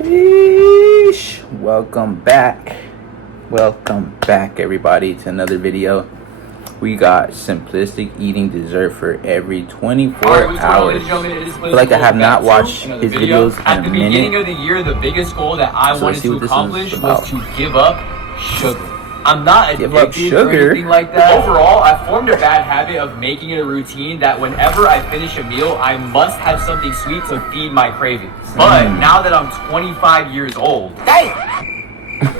Sheesh. Welcome back everybody to another video. We got simplistic eating dessert for every 24 hours. I feel like I have not watched his videos in a minute. At the beginning of the year, the biggest goal that I wanted to accomplish was to give up sugar. I'm not addicted or anything like that. Overall, I formed a bad habit of making it a routine that whenever I finish a meal, I must have something sweet to feed my cravings. But now that I'm 25 years old,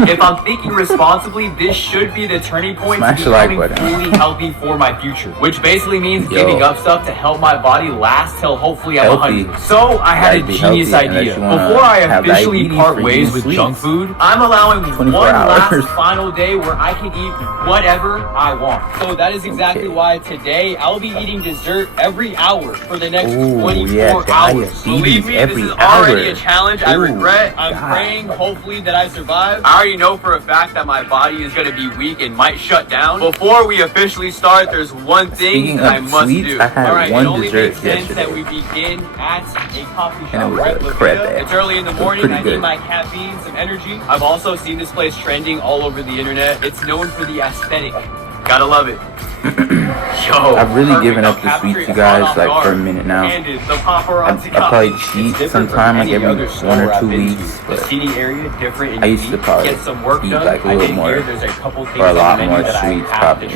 if I'm thinking responsibly, this should be the turning point to becoming fully healthy for my future. Which basically means giving up stuff to help my body last till hopefully I'm 100. So I had a genius idea. Before I officially part ways with junk food, I'm allowing one last final day where I can eat whatever I want. So that is exactly why today I'll be eating dessert every hour for the next 24 hours. Believe me, this is already a challenge I regret. I'm praying hopefully that I survive. I already know for a fact that my body is going to be weak and might shut down. Before we officially start, there's one thing that I must do. Alright, it only makes sense that we begin at a coffee shop, right? It's early in the morning, I need my caffeine, some energy. I've also seen this place trending all over the internet. It's known for the aesthetic. Gotta love it. Yo, I've really given up the sweets, you guys, like for a minute now. I probably cheat sometime, like every 1 or 2 weeks, but I used to probably eat like a little more, or a lot more sweets probably.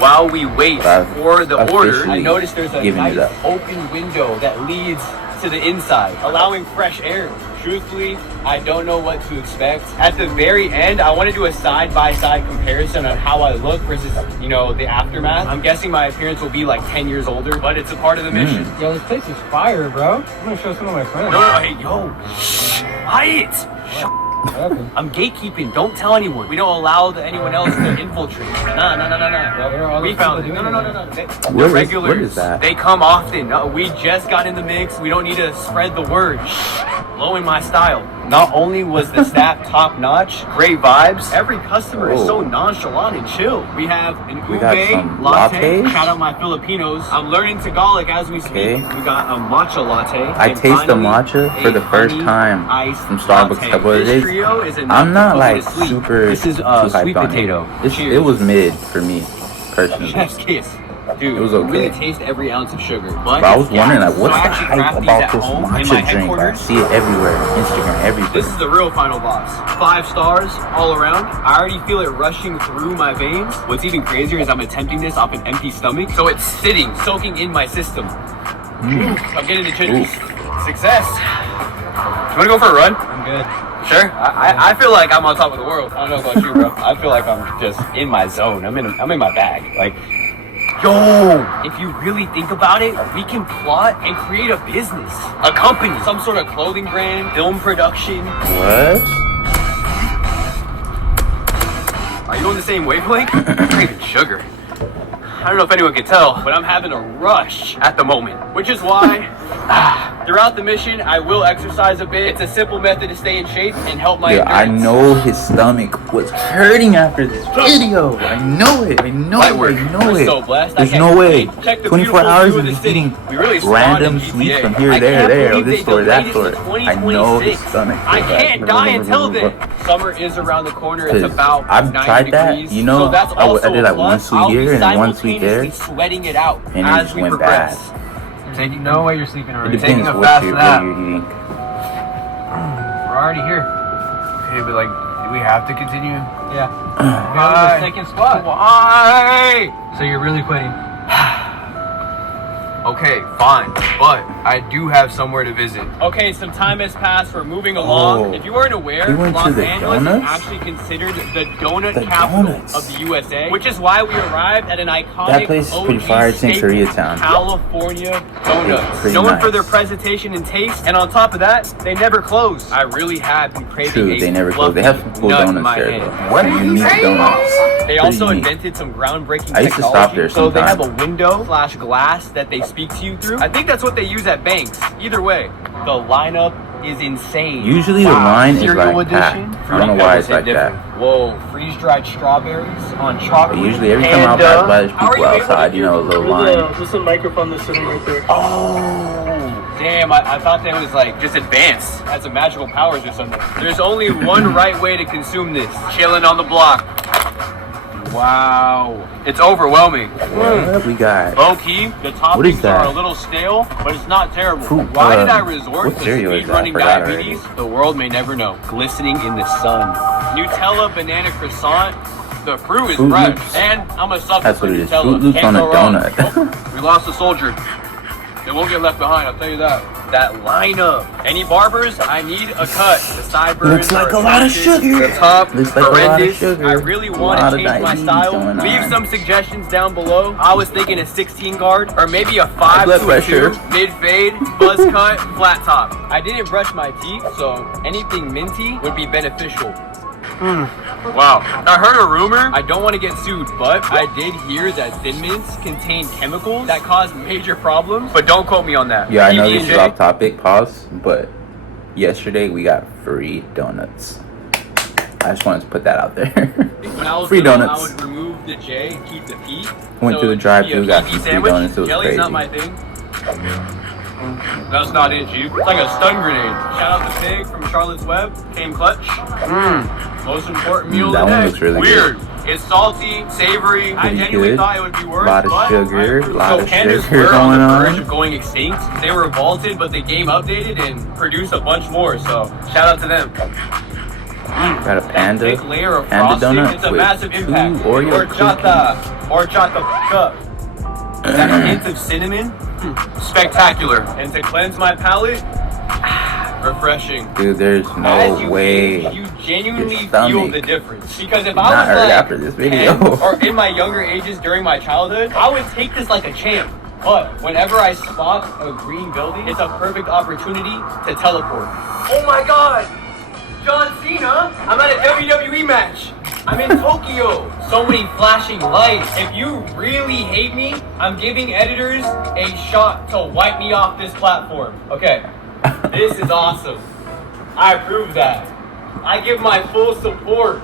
While we wait for the order, I noticed there's a nice open window that leads to the inside, allowing fresh air. Truthfully, I don't know what to expect. At the very end, I want to do a side-by-side comparison on how I look versus, you know, the aftermath. I'm guessing my appearance will be like 10 years older, but it's a part of the mission. Yo, this place is fire, bro. I'm gonna show some of my friends. No, hey, yo. Quiet. I'm gatekeeping. Don't tell anyone. We don't allow anyone else to infiltrate. No. We found it. No. The regulars. What is that? They come often. No, we just got in the mix. We don't need to spread the word. Blowing my style. Not only was the staff top notch, great vibes, every customer is so nonchalant and chill. We have an ube latte. Shout out my Filipinos. I'm learning Tagalog as we speak. We got a matcha latte. I taste the matcha for the first time from Starbucks. What it is, I'm not like super This is sweet potato. It was mid for me personally. Chef's kiss. Dude, it was okay. Really taste every ounce of sugar. But I was wondering, like, what's the hype about this matcha drink? I see it everywhere, Instagram, everywhere. This is the real final boss. 5 stars all around. I already feel it rushing through my veins. What's even crazier is I'm attempting this off an empty stomach, so it's sitting, soaking in my system. I'm getting the chitters. Success. You wanna go for a run? I'm good. Sure. I feel like I'm on top of the world. I don't know about you, bro. I feel like I'm just in my zone. I'm in my bag. Like, yo, if you really think about it, we can plot and create a business, a company, some sort of clothing brand, film production. What? Are you on the same wavelength? Craving sugar. I don't know if anyone can tell, but I'm having a rush at the moment, which is why throughout the mission, I will exercise a bit. It's a simple method to stay in shape and help my endurance. I know his stomach was hurting after this video. I know it. We're so blessed. There's no way. 24 hours of just eating random sweets from here, there, this store, that store. I know his stomach. I can't die until then. Summer is around the corner. It's about I've 90 tried that, degrees. you know. So that's also I did like one sweet here and one sweet there, sweating it out and as it we went progress. bad. Taking no way you're sleeping already. It depends what you're eating. We're already here. Okay, but like, do we have to continue? Yeah. Why? Second spot. Why? So you're really quitting? Okay, fine, but I do have somewhere to visit. Okay, some time has passed. We're moving along. If you weren't aware, we went Los to the Angeles is donuts? actually considered the donut capital of the USA, which is why we arrived at an iconic That place is pretty fire. It's in Koreatown. California donuts. Known nice for their presentation and taste, and on top of that, they never close. I really have been craving True, they never close. They have some cool nut in donuts my there, hand. though. What unique donuts? They also invented some groundbreaking I used to stop there technology. So they have a sometime. window/glass that they speak to you through. I think that's what they use at banks. Either way, the lineup is insane. Usually the line is Cereal like packed. edition. I don't know why it's like that. Whoa, freeze-dried strawberries on chocolate. But usually every time I pass by, there's people outside, you know, a little line. There's a microphone that's sitting right there. Oh, Damn, I thought that was like just advanced. Had some magical powers or something. There's only one right way to consume this. Chilling on the block. Wow. It's overwhelming. What we got? Low key, the toppings are a little stale, but it's not terrible. Why did I resort to speed running diabetes? The world may never know. Glistening in the sun. Nutella banana croissant. The fruit is fresh. And I'm a sucker for Nutella. Fruit Loops on a donut. We lost a soldier. They won't get left behind, I'll tell you that. That lineup. Any barbers? I need a cut. The sideburns looks like a lot of sugar. The top, looks like horrendous. A lot of sugar. I really want to change my style. Leave some suggestions down below. I was thinking a 16 guard, or maybe a 5 to a 2, mid fade, buzz cut, flat top. I didn't brush my teeth, so anything minty would be beneficial. Wow. I heard a rumor. I don't want to get sued, but I did hear that Thin Mints contain chemicals that cause major problems. But don't quote me on that. Yeah, I know this is off topic, pause, but yesterday we got free donuts. I just wanted to put that out there. When I was free little, donuts. I would remove the J, keep the P. Went to the drive-thru, got some free donuts. It was Jelly's crazy. not my thing. That's not it, G. It's like a stun grenade. Shout out to Pig from Charlotte's Web. Came clutch. Most important meal that of the day. one looks really Weird. good. It's salty, savory. I genuinely thought it would be worse. A lot of sugar, Pandas sugar were going on the on. verge of going extinct. They were vaulted, but the game updated and produced a bunch more. So shout out to them. Got a panda, Thick layer of panda frosting. donut It's a with massive impact. Oreo Horchata cup. That hint of cinnamon, spectacular. And to cleanse my palate, refreshing. Dude, there's no way. You genuinely your stomach feel the difference. Because if I not was hurt like after this video. 10 or in my younger ages during my childhood, I would take this like a champ. But whenever I spot a green building, it's a perfect opportunity to teleport. Oh my God! John Cena! I'm at a WWE match. I'm in Tokyo. So many flashing lights. If you really hate me, I'm giving editors a shot to wipe me off this platform. Okay, this is awesome. I approve that. I give my full support.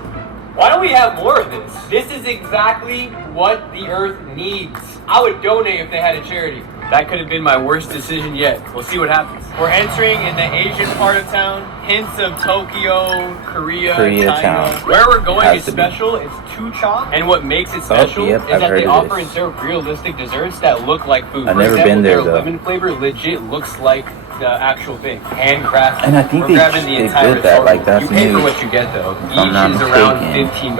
Why don't we have more of this? This is exactly what the earth needs. I would donate if they had a charity. That could have been my worst decision yet. We'll see what happens. We're entering in the Asian part of town. Hints of Tokyo, Korea China. Town. Where we're going is special. It's two chop. And what makes it special is that they offer and serve realistic desserts that look like food. I've never been there, their though. lemon flavor legit looks like the actual thing. Handcrafted. And I think they did that, like, that's You pay new. for what you get, though. Each is around $15.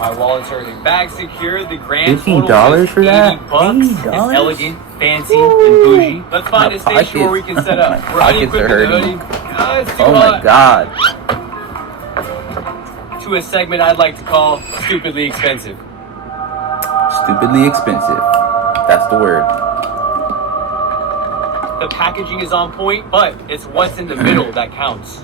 My wallet's already bag secure. The grand $15 for that? $80. It's $80? elegant, fancy, and bougie. Let's find a station where we can set up. My We're pockets are unequipped with the hurting. hoodie. It's too Oh my hot. God. To a segment I'd like to call Stupidly Expensive. Stupidly expensive. That's the word. The packaging is on point, but it's what's in the middle that counts.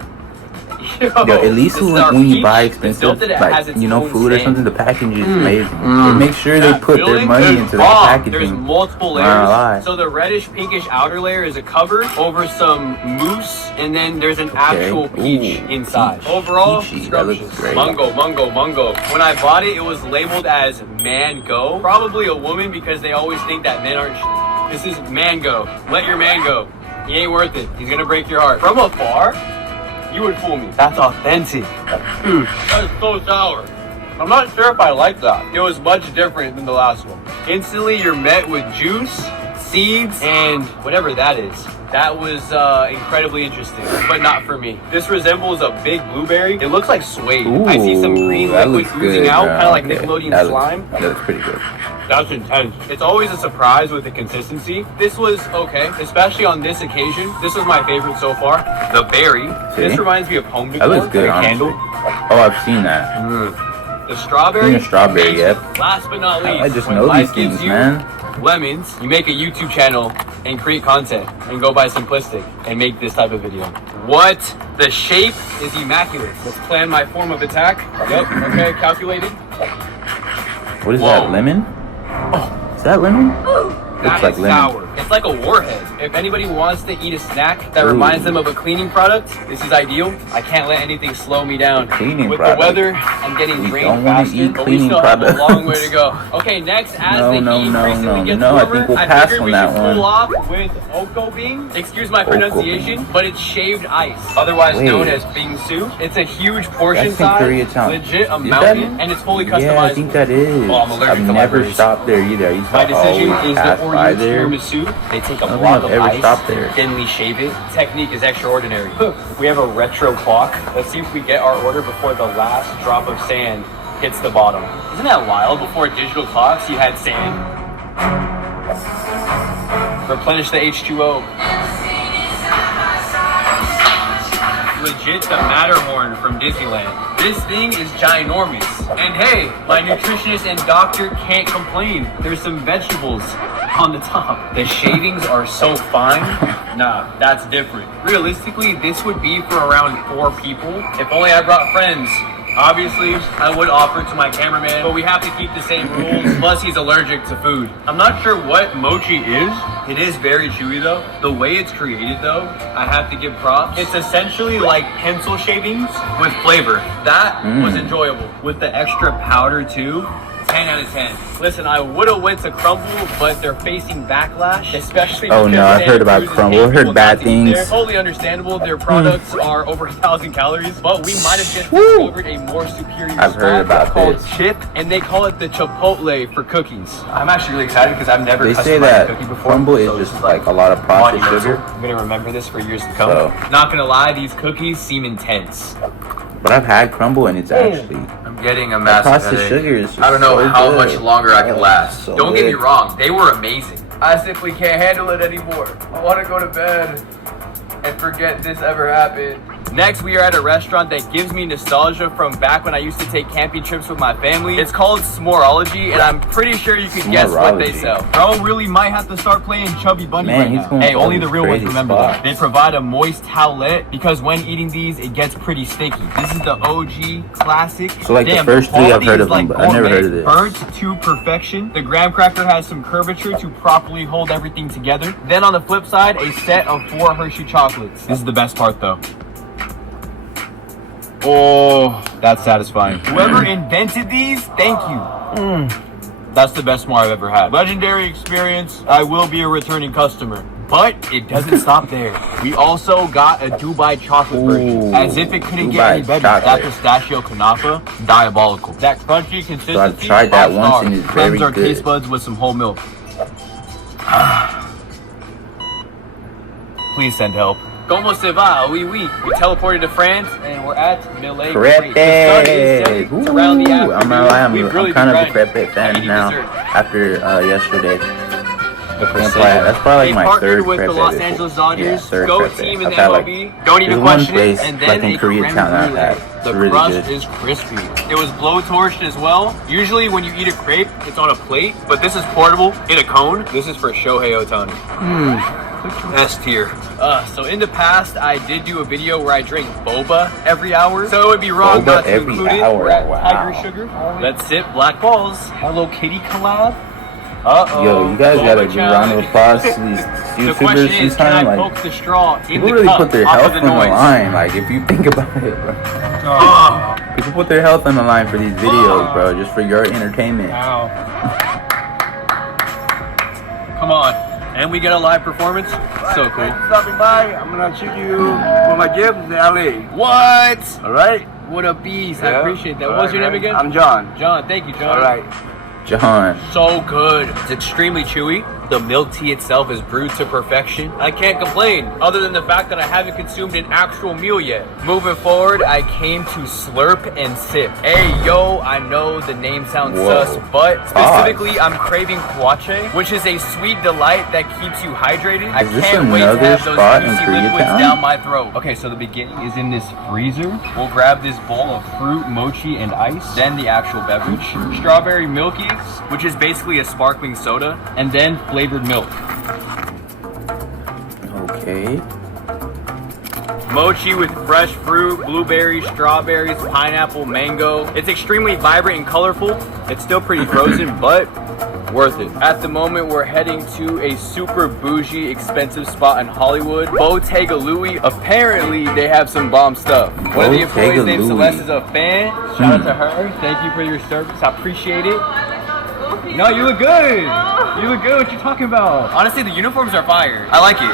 Yo, At least this is our when you peach. buy It's expensive, built that it has like, its own food or stand. something, the packaging is amazing. They make sure they That put their filling money is into the bomb. packaging. There's multiple Not gonna lie. layers. So the reddish pinkish outer layer is a cover over some mousse, and then there's an actual peach Ooh, inside. peach. Overall, Peachy. That looks great. Mungo. When I bought it, it was labeled as mango. Probably a woman because they always think that men aren't. This is mango. Let your man go. He ain't worth it. He's gonna break your heart. From afar, you would fool me. That's authentic. That is so sour. I'm not sure if I like that. It was much different than the last one. Instantly, you're met with juice, seeds, and whatever that is. That was incredibly interesting, but not for me. This resembles a big blueberry. It looks like suede. I see some green that liquid looks oozing good, out, bro. kind of like Okay. Nickelodeon slime. That looks pretty good. That's intense. It's always a surprise with the consistency. This was okay, especially on this occasion. This was my favorite so far. The berry. See? This reminds me of home decor. That looks good, like a honestly. candle. Oh, I've seen that. The strawberry. Seen a strawberry, yep. Last but not least, I just when know life these things, gives you man. lemons, you make a YouTube channel and create content and go by Simplistic and make this type of video. What? The shape is immaculate. Let's plan my form of attack. Yep, okay, calculated. What is Whoa. that, lemon? Oh, is that lemon? That Looks like is lemon. sour. It's like a warhead. if anybody wants to eat a snack that reminds them of a cleaning product, this is ideal. I can't let anything slow me down. With the weather, I'm getting drained faster, but we still have a long way to go. Okay, next, as the heat increasingly gets warmer, I figured we should cool off with oko bean. Excuse my pronunciation, but it's shaved ice, otherwise known as bingsu. It's a huge portion size, legit a mountain, and it's fully customized. Yeah, I think that is. Oh, I'm allergic I've to never libraries. stopped there either. My decision is the Oreo tiramisu. They take a block of ice, thinly shave it. Technique is extraordinary. We have a retro clock. Let's see if we get our order before the last drop of sand hits the bottom. Isn't that wild? Before digital clocks, you had sand. Replenish the H2O. Legit the Matterhorn from Disneyland. This thing is ginormous. And hey, my nutritionist and doctor can't complain. There's some vegetables on the top. The shavings are so fine. Nah, that's different. Realistically, this would be for around 4 people. If only I brought friends. Obviously, I would offer to my cameraman, but we have to keep the same rules. Plus, he's allergic to food. I'm not sure what mochi is. It is very chewy though. The way it's created though, I have to give props. It's essentially like pencil shavings with flavor. That was enjoyable. With the extra powder too. 10 out of 10. Listen, I would've went to Crumble, but they're facing backlash, especially because I've heard about Crumble. I've heard bad things. They're totally understandable. Their products are over 1,000 calories, but we might have just discovered a more superior I've heard about called this. Chip, and they call it the Chipotle for cookies. I'm actually really excited because I've never They say customized that a cookie before. Crumble is just like a lot of processed sugar. I'm gonna remember this for years to come. So. Not gonna lie, these cookies seem intense. But I've had Crumble and it's actually Getting a massive processed headache. sugar is just I don't know so how good. much longer I can Oh, last. so Don't get me good. wrong, they were amazing. I simply can't handle it anymore. I want to go to bed and forget this ever happened. Next, we are at a restaurant that gives me nostalgia from back when I used to take camping trips with my family. It's called S'moreology, and I'm pretty sure you can guess what they sell. Bro really might have to start playing Chubby Bunny right now. Hey, only the real ones remember that. They provide a moist towelette because when eating these, it gets pretty sticky. This is the OG classic. So like the first 3 I've heard of them, but I've never heard of this. Burnt to perfection. The graham cracker has some curvature to properly hold everything together. Then on the flip side, a set of 4 Hershey chocolates. This is the best part though. Oh, that's satisfying. Whoever invented these, thank you. That's the best s'more I've ever had. Legendary experience. I will be a returning customer. But it doesn't stop there. We also got a Dubai chocolate version. As if it couldn't get any better. That pistachio kanafa, diabolical. That crunchy consistency. So I've tried that once and it's very Cleanse our good. taste buds with some whole milk. Please send help. Como se va? Oui, oui. We teleported to France and we're at Millet Crepes. It's around the afternoon. I'm not lying, We've really I'm kind of a been crepe fan now after yesterday. grinding. That's probably like my third with crepe. the Los Angeles Dodgers. third Go crepe. team in I've the had, like, MLB. Don't even there's one question place, it. And then like in a Koreatown that I've had. The It's really crust good. is crispy. It was blow-torched as well. Usually when you eat a crepe, it's on a plate, but this is portable in a cone. This is for Shohei Ohtani. S tier. So in the past, I did do a video where I drink Boba every hour. So it would be wrong Boba not to every include it. hour, We're at wow. Tiger Sugar. Let's sip Black Balls. Hello Kitty collab. Uh-oh. Yo, you guys Boba gotta give a round of challenge. applause to these The question YouTubers is, can I sometime. poke Like, the straw in people the really cup put their off health of on the the noise? line. Like, if you think about it, bro. People put their health on the line for these videos, bro, just for your entertainment. Ow. Come on. And we get a live performance? So cool. Thanks for stopping by. I'm gonna treat you for my gift in LA. What? All right? What a beast. I Yeah. appreciate that. All What's your right, name man. again? I'm John. John. Thank you, John. All right. John. So good. It's extremely chewy. The milk tea itself is brewed to perfection. I can't complain, other than the fact that I haven't consumed an actual meal yet. Moving forward, I came to slurp and sip. Hey, yo, I know the name sounds sus, but specifically, I'm craving poache, which is a sweet delight that keeps you hydrated. I Is this can't wait to another have those spot in juicy liquids Koreatown? down my throat. Okay, so the beginning is in this freezer. We'll grab this bowl of fruit, mochi, and ice. Then the actual beverage. Strawberry milkies, which is basically a sparkling soda. And then flavored milk. Okay. Mochi with fresh fruit, blueberries, strawberries, pineapple, mango. It's extremely vibrant and colorful. It's still pretty frozen, but worth it. At the moment, we're heading to a super bougie, expensive spot in Hollywood, Bottega Louie. Apparently, they have some bomb stuff. One of the employees named Celeste is a fan. Shout out to her. Thank you for your service. I appreciate it. No, you look good. You look good. What you talking about? Honestly, the uniforms are fire. I like it.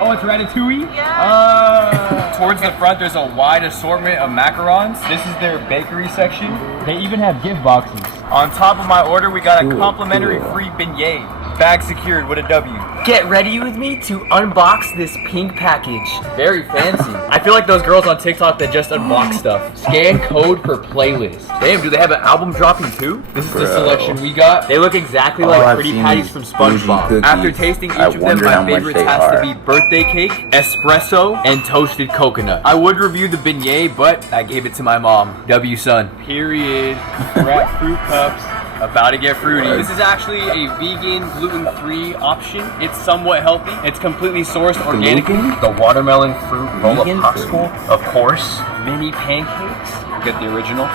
Oh, it's Ratatouille? Yeah. Towards the front, there's a wide assortment of macarons. This is their bakery section. They even have gift boxes. On top of my order, we got a complimentary free beignet. Bag secured with a W. Get ready with me to unbox this pink package. Very fancy. I feel like those girls on TikTok that just unbox stuff. Scan code for playlist. Damn, do they have an album dropping too? This is the selection we got. They look exactly like Pretty Patties from SpongeBob. After tasting each of them, my favorites has to be birthday cake, espresso, and toasted coconut. I would review the beignet, but I gave it to my mom. W son. Period. We're at Fruit Cups. About to get fruity. This is actually a vegan, gluten-free option. It's somewhat healthy. It's completely sourced organically. The watermelon fruit roll-up popsicle, of course. Mini pancakes. Get the original.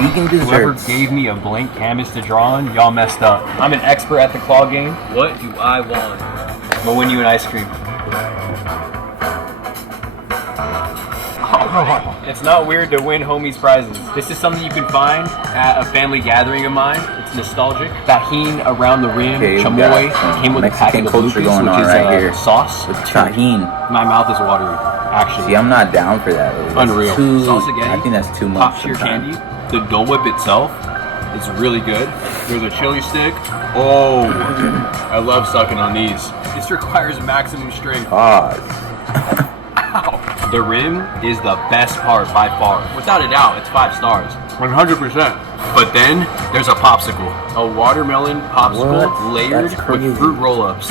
Vegan desserts. Whoever gave me a blank canvas to draw on, y'all messed up. I'm an expert at the claw game. What do I want? I'm gonna win you an ice cream. It's not weird to win homies prizes. This is something you can find at a family gathering of mine. It's nostalgic. Tahine around the rim, chamoy. Came with a packet of lupus, which is sauce. With tahine. My mouth is watering, actually. See, I'm not down for that. Unreal. I think that's too much. Top tier candy. The Dole Whip itself is really good. There's a chili stick. Oh, I love sucking on these. This requires maximum strength. Pause. The rim is the best part by far. Without a doubt, it's 5 stars. 100%. But then, there's a popsicle. A watermelon popsicle layered with fruit roll-ups.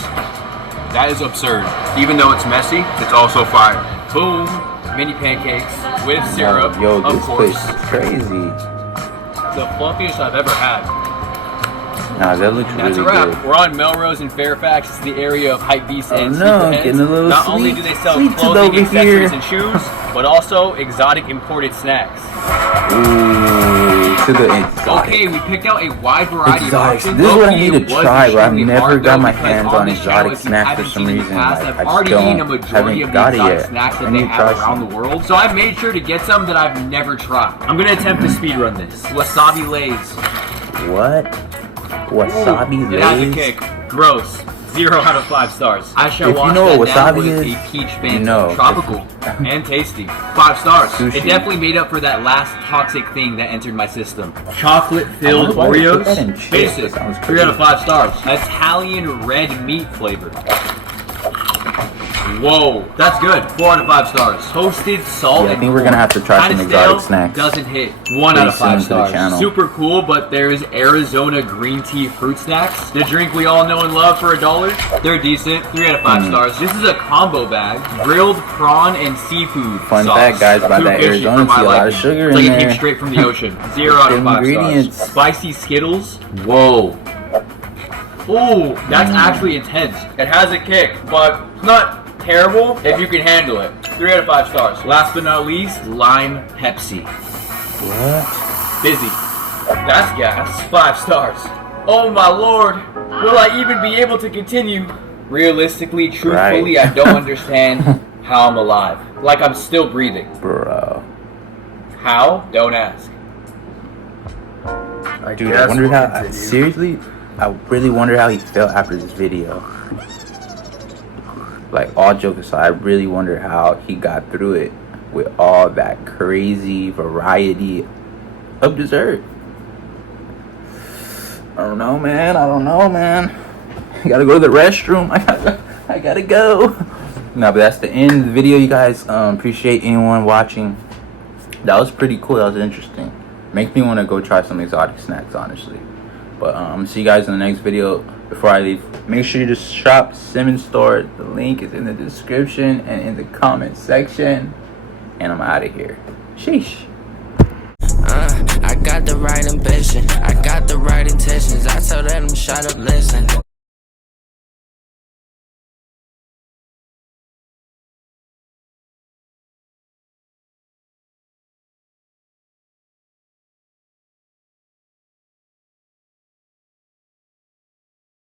That is absurd. Even though it's messy, it's also fire. Boom. Mini pancakes with syrup, Yo, of this course. place is crazy. The fluffiest I've ever had. Nah, that looks That's really a wrap. good. We're on Melrose in Fairfax. It's the area of hype beasts and getting a little Not only do they sell clothing, accessories, and shoes, but also exotic imported snacks. Ooh, to the exotic. Okay, we picked out a wide variety of options. This is what I need to try, bro. I've never got my hands on exotic snacks for some reason. Like, I just haven't got it yet. Snacks that they have around the world. So I've made sure to get some that I've never tried. I'm gonna attempt to speedrun this. Wasabi Lays. What? Wasabi It has a Lays? kick. Gross. 0 out of 5 stars. I shall If you wash know that what down wasabi with is, a peach Fanta. you know. Tropical and tasty. 5 stars. Sushi. It definitely made up for that last toxic thing that entered my system. Chocolate-filled I wonder why they put that in Oreos. chips. Basic. That sounds 3 out of crazy. 5 stars. Italian red meat flavor. Whoa, that's good. 4 out of 5 stars. Toasted salt. Yeah, I think we're gonna have to try some exotic snacks. Doesn't hit. 1 out of 5 soon to the stars. channel. Super cool, but there's Arizona green tea fruit snacks. The drink we all know and love for $1. They're decent. 3 out of 5 stars. This is a combo bag. Grilled prawn and seafood Fun sauce. fact, guys, about Too that fishy Arizona for my tea, a lot of liking. sugar It's in like it there. came straight from the ocean. 0 out of Them 5 ingredients. stars. Spicy Skittles. Whoa. Ooh, that's actually intense. It has a kick, but it's not terrible if you can handle it. 3 out of 5 stars. Last but not least, lime Pepsi. What? Busy. That's gas. 5 stars. Oh my lord. Will I even be able to continue? Realistically, truthfully, Right. I don't understand how I'm alive. Like I'm still breathing. Bro. How? Don't ask. Dude, I wonder how. Seriously? I really wonder how he felt after this video. Like, all jokes aside, I really wonder how he got through it with all that crazy variety of dessert. I don't know, man. I gotta go to the restroom. I gotta go. No, but that's the end of the video, you guys. Appreciate anyone watching. That was pretty cool. That was interesting. Makes me want to go try some exotic snacks, honestly. But I'm gonna see you guys in the next video. Before I leave, make sure you just shop Simmons store. The link is in the description and in the comment section. And I'm out of here. Sheesh. I got the right ambition, I got the right intentions. I told them shut up, listen.